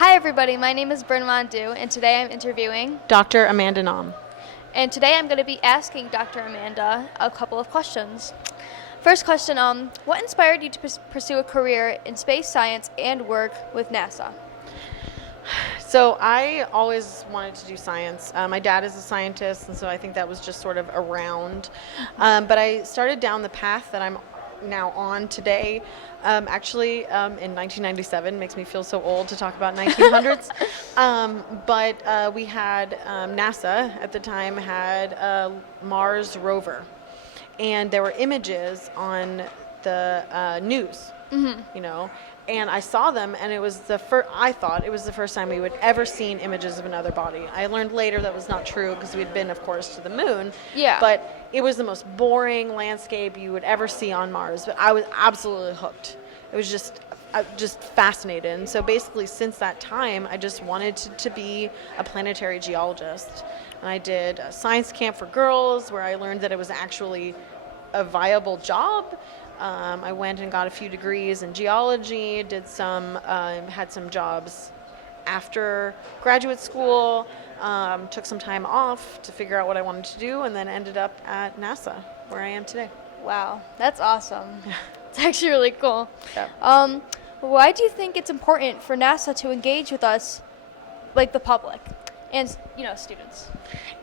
Hi everybody, my name is Brynn Mondoux, and today I'm interviewing Dr. Amanda Nahm. and today I'm going to be asking Dr. Amanda a couple of questions. First question, what inspired you to pursue a career in space science and work with NASA? So I always wanted to do science. My dad is a scientist, and so I think that was just sort of around. But I started down the path that I'm now on today. Actually, in 1997, makes me feel so old to talk about 1900s. But we had NASA at the time had a Mars rover, and there were images on the news. You know, and I saw them, and it was I thought it was the first time we would ever seen images of another body. I learned later that was not true because we'd been, of course, to the moon. Yeah. But it was the most boring landscape you would ever see on Mars. But I was absolutely hooked. It was just fascinated. And so basically, since that time, I just wanted to be a planetary geologist. And I did a science camp for girls where I learned that it was actually a viable job. I went and got a few degrees in geology, had some jobs after graduate school, took some time off to figure out what I wanted to do, and then ended up at NASA, where I am today. Wow, that's awesome. It's actually really cool. Yeah. Why do you think it's important for NASA to engage with us, like the public, and students?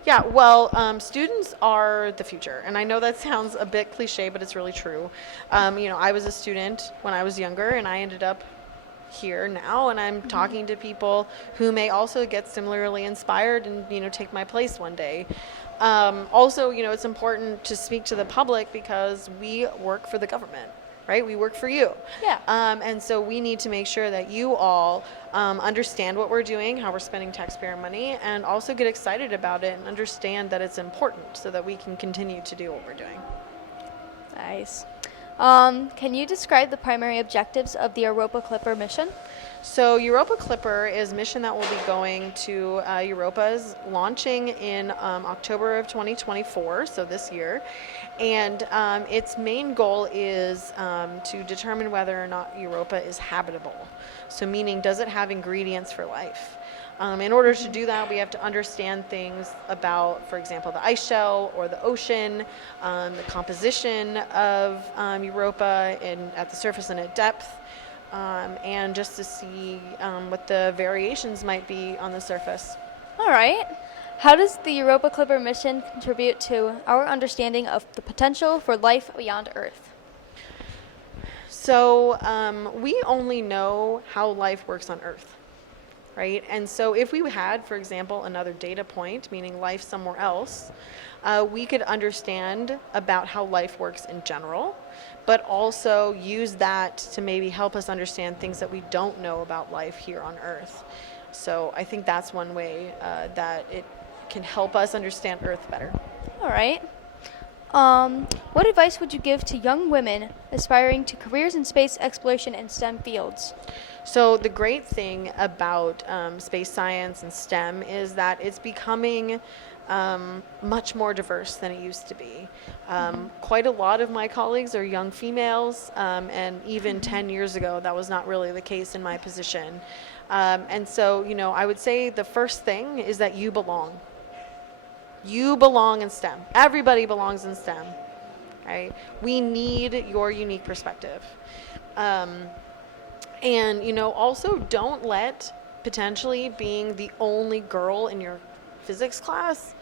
Yeah, well, students are the future, and I know that sounds a bit cliche, but it's really true. I was a student when I was younger, and I ended up here now, and I'm talking to people who may also get similarly inspired and take my place one day. Also, it's important to speak to the public because we work for the government. Right? We work for you. Yeah. And so we need to make sure that you all understand what we're doing, how we're spending taxpayer money, and also get excited about it and understand that it's important so that we can continue to do what we're doing. Nice. Can you describe the primary objectives of the Europa Clipper mission? So Europa Clipper is a mission that will be going to Europa's launching in October of 2024, so this year. And its main goal is to determine whether or not Europa is habitable. So meaning, does it have ingredients for life? In order to do that, we have to understand things about, for example, the ice shell or the ocean, the composition of Europa at the surface and at depth, and just to see what the variations might be on the surface. All right. How does the Europa Clipper mission contribute to our understanding of the potential for life beyond Earth? So we only know how life works on Earth, right? And so if we had, for example, another data point, meaning life somewhere else, we could understand about how life works in general, but also use that to maybe help us understand things that we don't know about life here on Earth. So I think that's one way that it can help us understand Earth better. All right. What advice would you give to young women aspiring to careers in space exploration and STEM fields? So the great thing about space science and STEM is that it's becoming much more diverse than it used to be. Quite a lot of my colleagues are young females, and even 10 years ago that was not really the case in my position. And so, I would say the first thing is that you belong. You belong in STEM. Everybody belongs in STEM, right? We need your unique perspective. And, also don't let potentially being the only girl in your physics class,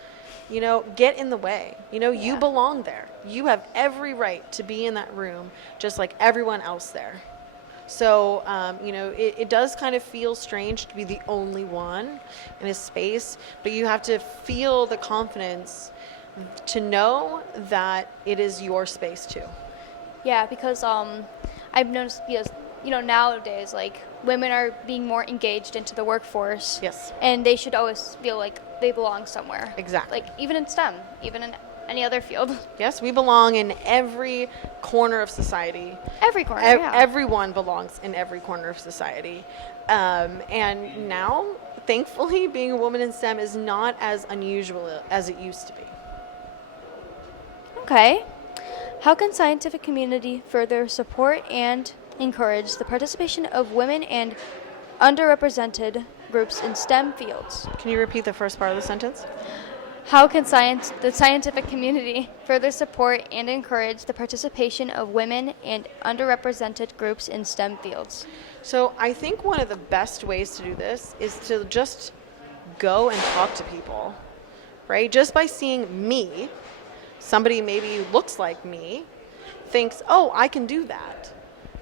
get in the way. You belong there. You have every right to be in that room just like everyone else there. So, it does kind of feel strange to be the only one in a space, but you have to feel the confidence to know that it is your space too. Yeah, because I've noticed nowadays, like, women are being more engaged into the workforce. Yes. And they should always feel like they belong somewhere. Exactly. Like, even in STEM, even in any other field. Yes, we belong in every corner of society. Every corner, yeah. Everyone belongs in every corner of society. And now, thankfully, being a woman in STEM is not as unusual as it used to be. Okay. How can scientific community further support and encourage the participation of women and underrepresented groups in STEM fields. Can you repeat the first part of the sentence? How can the scientific community further support and encourage the participation of women and underrepresented groups in STEM fields? So I think one of the best ways to do this is to just go and talk to people, right? Just by seeing me, somebody maybe who looks like me, thinks, oh, I can do that,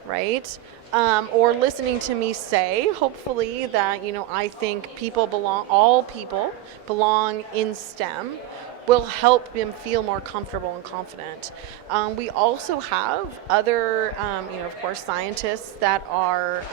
right? Or listening to me say, hopefully, that, I think all people belong in STEM will help them feel more comfortable and confident. We also have other, of course, scientists that are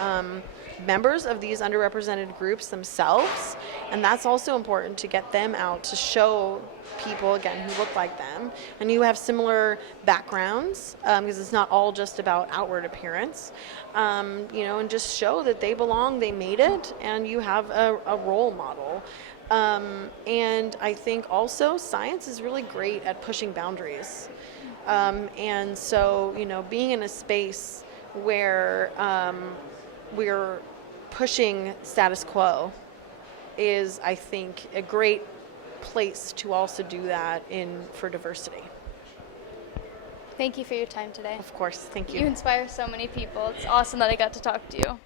members of these underrepresented groups themselves, and that's also important to get them out to show people, again, who look like them and who have similar backgrounds, because it's not all just about outward appearance, and just show that they belong, they made it, and you have a role model. And I think also science is really great at pushing boundaries. And so, being in a space where we're pushing status quo is, I think, a great place to also do that for diversity. Thank you for your time today. Of course, thank you. You inspire so many people. It's awesome that I got to talk to you.